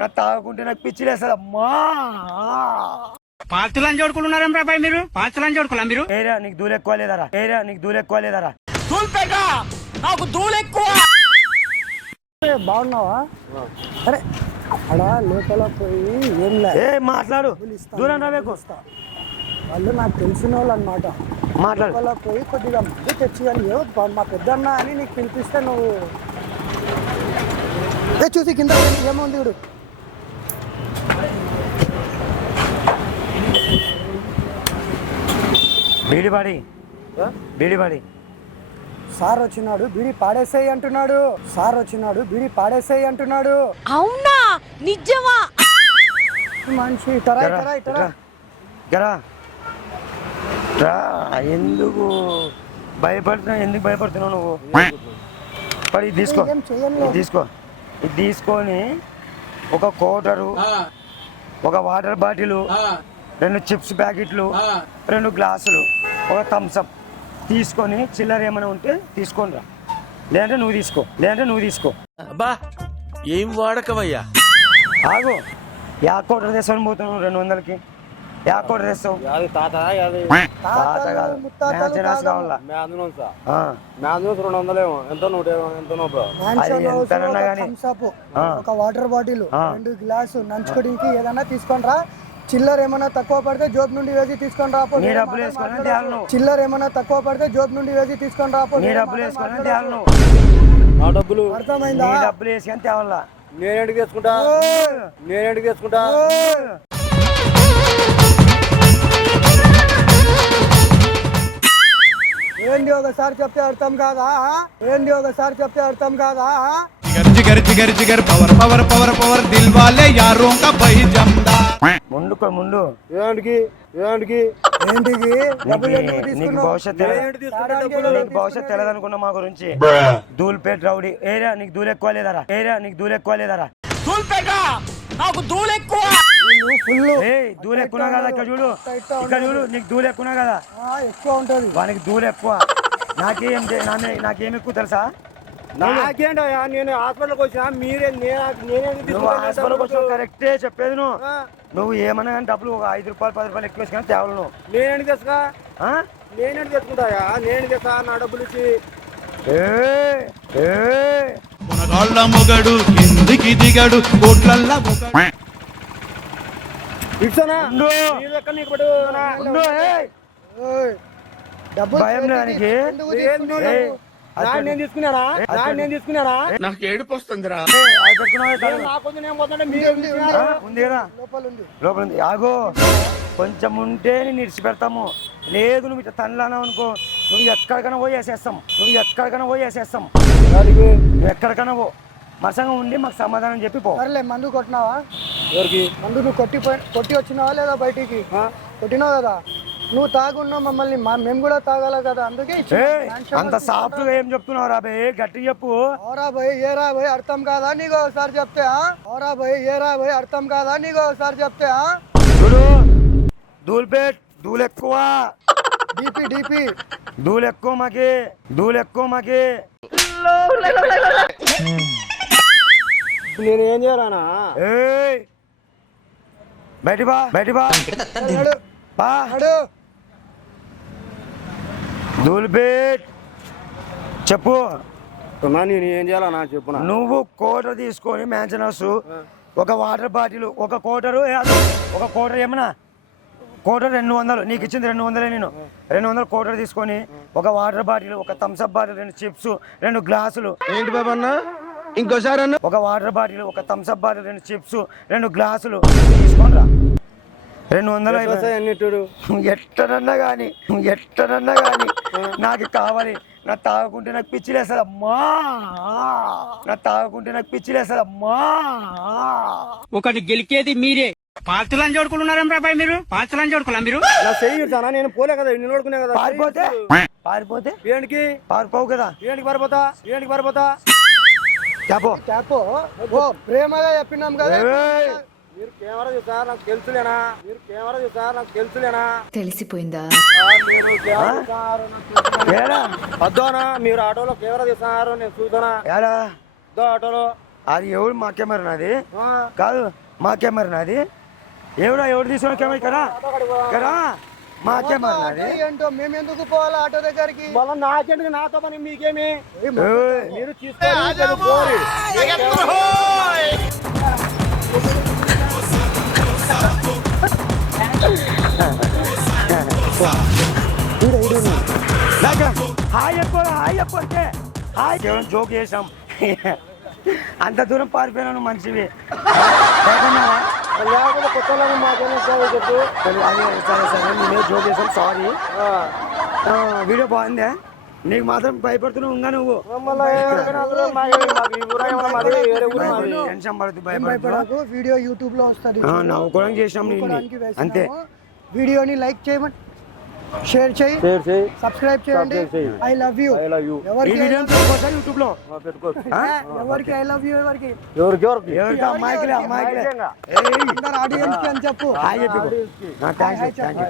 నా తాగుకుంటే నాకు పిచ్చిలేస్తుంది అమ్మా. పాత్రలని చూడుకున్నారా బాబాయ్ మీరు? పాత్రలని చూడుకోలే మీరు? ఏరా నీకు దూలు ఎక్కువ లేదరా? ఏరా నీకు దూలు ఎక్కువ లేదరా? నాకు దూలు ఎక్కువ. బాగున్నావా? అరే అలా లోపల పోయి ఏం లేదు, ఏ మాట్లాడు, దూరం రావేకు. వాళ్ళు నాకు తెలిసిన వాళ్ళు అనమాట. మాట్లాడు. లోపల పోయి కొద్దిగా మంది తెచ్చి అని మా పెద్దన్న అని నీకు పిలిపిస్తే నువ్వు చూసి కింద ఏముంది ఇప్పుడు. బీడిపాడి సార్ వచ్చినాడు బీడి పాడేసేయి అంటున్నాడు. సార్ వచ్చినాడు బీడి పాడేసేయి అంటున్నాడు. అవునా? నిజమా? మనిషి ఇటరా ఇటరా ఇటరా గరా ఎందుకు భయపడుతున్నావు? ఎందుకు భయపడుతున్నావు నువ్వు? పడి తీసుకో, ఏం చెయ్యను. ఇది తీసుకొని ఒక కోటరు, ఒక వాటర్ బాటిల్, 2 చిప్స్ ప్యాకెట్లు, 2 గ్లాసులు, ఒక థమ్స్అప్ తీసుకొని చిల్లర ఏమైనా ఉంటే తీసుకొని రా. లేదంటే నువ్వు తీసుకో. అబ్బా ఏం వాడకవయ్యా. ఆగు, యా కోటర్ తెస్తాను పోతున్నావు 200కి? Yeah quarter తెస్తావు? తాత తాత కాదు, మ్యాచరాస్ కావాలా? 200 ఎంతో 100 కానీ ఒక వాటర్ బాటిల్, 2 గ్లాసు నంచుకోవడానికి ఏదైనా తీసుకొని రా. చిల్లర ఏమైనా తక్కువ పడితే జోబ్ నుండి వేసి తీసుకొని రాపో. నీ డబ్బులు వేసుకొని తేలను. చిల్లర ఏమైనా తక్కువ పడితే జోబ్ నుండి వేసి తీసుకొని రాపో. నీ డబ్బులు వేసుకొని తేలను. నా డబ్బులు అర్థమైందా? నీ డబ్బులు వేసుకొని తేవాలా? నేనేంటికి తెచ్చుకుంటా. ఏంది ఒకసారి చెప్తే అర్థం కాదా? जिगर जिगर जिगर पवर पवर पवर पवर दिल वाले यारों का भाई जमदा. ముందు ఏంటికి ఏంటికి డబ్బులు ఎందుకు నీకు తీసుకున్నావు? భవిష్యత్ తెలియదనుకున్నా మా గురించి. దూల్పేట రౌడీ. ఏరా నీకు దూలు ఎక్కువ లేదరా? నాకు దూలు ఎక్కువ. దూలు ఎక్కువ కదా? ఇక్కడ చూడు, నీకు దూలు ఎక్కువ కదా? ఎక్కువ ఉంటది వానికి దూలు ఎక్కువ. నాకేం ఎక్కువ తెలుసా? నాకేంటయ్యా, నేను హాస్పిటల్కి వచ్చినా మీరే నువ్వు హాస్పిటల్కి వచ్చావు కరెక్టే చెప్పేది. నువ్వు ఏమన్నా కానీ డబ్బులు ఒక 5 రూపాయలు 10 రూపాయలు ఎక్కువ వేసుకుని తేవాలి నువ్వు. నేనేంటి తెచ్చుకుంటాయా? నేను తెస్తా నా డబ్బులు ఇచ్చి. మునగాళ్ళ మొగడు కిందికి దిగడు కోట్లల్ల మొగడు. ఇచ్చానా? డబ్బులు భయం లేదానికి? నేను తీసుకున్నానా? నాకు ఏడుపు వస్తుందిరా. ఉంది కదా లోపల ఉంది. ఆగో, కొంచెం ఉంటే నేను ఇడిచి పెడతాము. లేదు నువ్వు ఇట్లా తనలానా అనుకో, నువ్వు ఎక్కడికైనా పోయి వేసేస్తాం. నువ్వు ఎక్కడికైనా పో. మసంగా ఉండి మాకు సమాధానం చెప్పి పో. సరేలే, మందు కొట్టినావా? ఎవరికి మందు నువ్వు కొట్టి వచ్చినావా లేదా? బయటికి కొట్టినావు కదా. నువ్వు తాగున్నావు మమ్మల్ని, మేము కూడా తాగాల కదా, అందుకే అంత సాఫ్ట్ గా ఏం చెప్తున్నావు రా భయ్? గట్టి చెప్పు. ఓరా భయ్ ఏరా భయ్ అర్థం కాదా నీకు ఒకసారి చెప్తే? చూడు, దూల్పేట్ దూలు ఎక్కువ. డిపి దూలు ఎక్కువ మాకి. నేను ఏం చేయాలనా? బయటి బా దూల్పేట్ చెప్పు. నేను ఏం చేయాలనా చెప్పు. నువ్వు కోటర్ తీసుకొని మ్యాన్షన్ హౌస్, ఒక వాటర్ బాటిల్, ఒక కోటర్ ఏమన్నా కోటర్ 200 నీకు ఇచ్చింది 200. నేను 200 కోటర్ తీసుకొని ఒక వాటర్ బాటిల్, ఒక థమ్స్అప్ బాటిల్, 2 చిప్స్, 2 గ్లాసులు. ఏంటి బాబా అన్న? ఇంకోసారి అన్న. ఒక వాటర్ బాటిల్, ఒక థమ్స్అప్ బాటిల్, 2 చిప్స్, 2 గ్లాసులు తీసుకొని రా. 200 ఎట్టనన్నా కానీ నాకు కావాలి. నా తాగుకుంటే నాకు పిచ్చిలేస్తుంది అమ్మా. ఒకటి గెలికేది మీరే. పాత్రలని చూడుకున్నారా బాబాయ్ మీరు? పాత్రలని చూడుకోలే మీరు? నా చెయ్యి ఇచ్చానా? నేను పోలే కదా, నిన్ను నోడుకునే కదా. పారిపోతే ఏంటికి పారిపోవు కదా? ఏంటికి పారిపోతా? క్యాపో ప్రేమగా చెప్పినాం కదా. మీరు కెమెరా చూసారా? నాకు తెలుసులేనా? తెలిసిపోయిందా? అద్దోనా మీరు ఆటోలో కెమెరా తీస్తున్నారు, నేను చూసానా? ఆటోలో అది ఎవడు మా కెమెరా నాది కాదు, మా కెమెరా నాది. ఎవడు తీసుకున్న కెమెరా ఇక్కడ మా కెమెరా నాది. ఏంటో మేము ఎందుకు పోవాలి ఆటో దగ్గరికి? మళ్ళీ నాకెందుకు, నాతో పని మీకేమి? ఏయ్, మీరు తీసుకొని పోరి. హాయ్ చెప్పంటే హాయ్ కేవలం జోక్ చేసాం. అంత దూరం పారిపోయినాను మనిషివి. లేకపోతే కొత్త వాళ్ళని మాకేమో సేవ చెప్పు. సరే నేనే జోక్ చేసాం, సారీ. వీడియో బాగుందే, నీకు మాత్రం భయపడుతున్నావు ఇంకా నువ్వు. టెన్షన్ పడుతు భయపడకు, వీడియో యూట్యూబ్ లో వస్తుంది. నవ్వుకోవడానికి చేసినాం అంతే. వీడియోని లైక్ చేయమని, షేర్ చేయి, సబ్స్క్రైబ్ చేయండి. I love you. యూట్యూబ్ లో ఎవరికి ఐ లవ్ యూ? ఎవరికి ఎవరికి? అమ్మాయికి అందరు ఆడియన్స్ కి అని చెప్పు. హాయ్ చెప్పు. Thank you.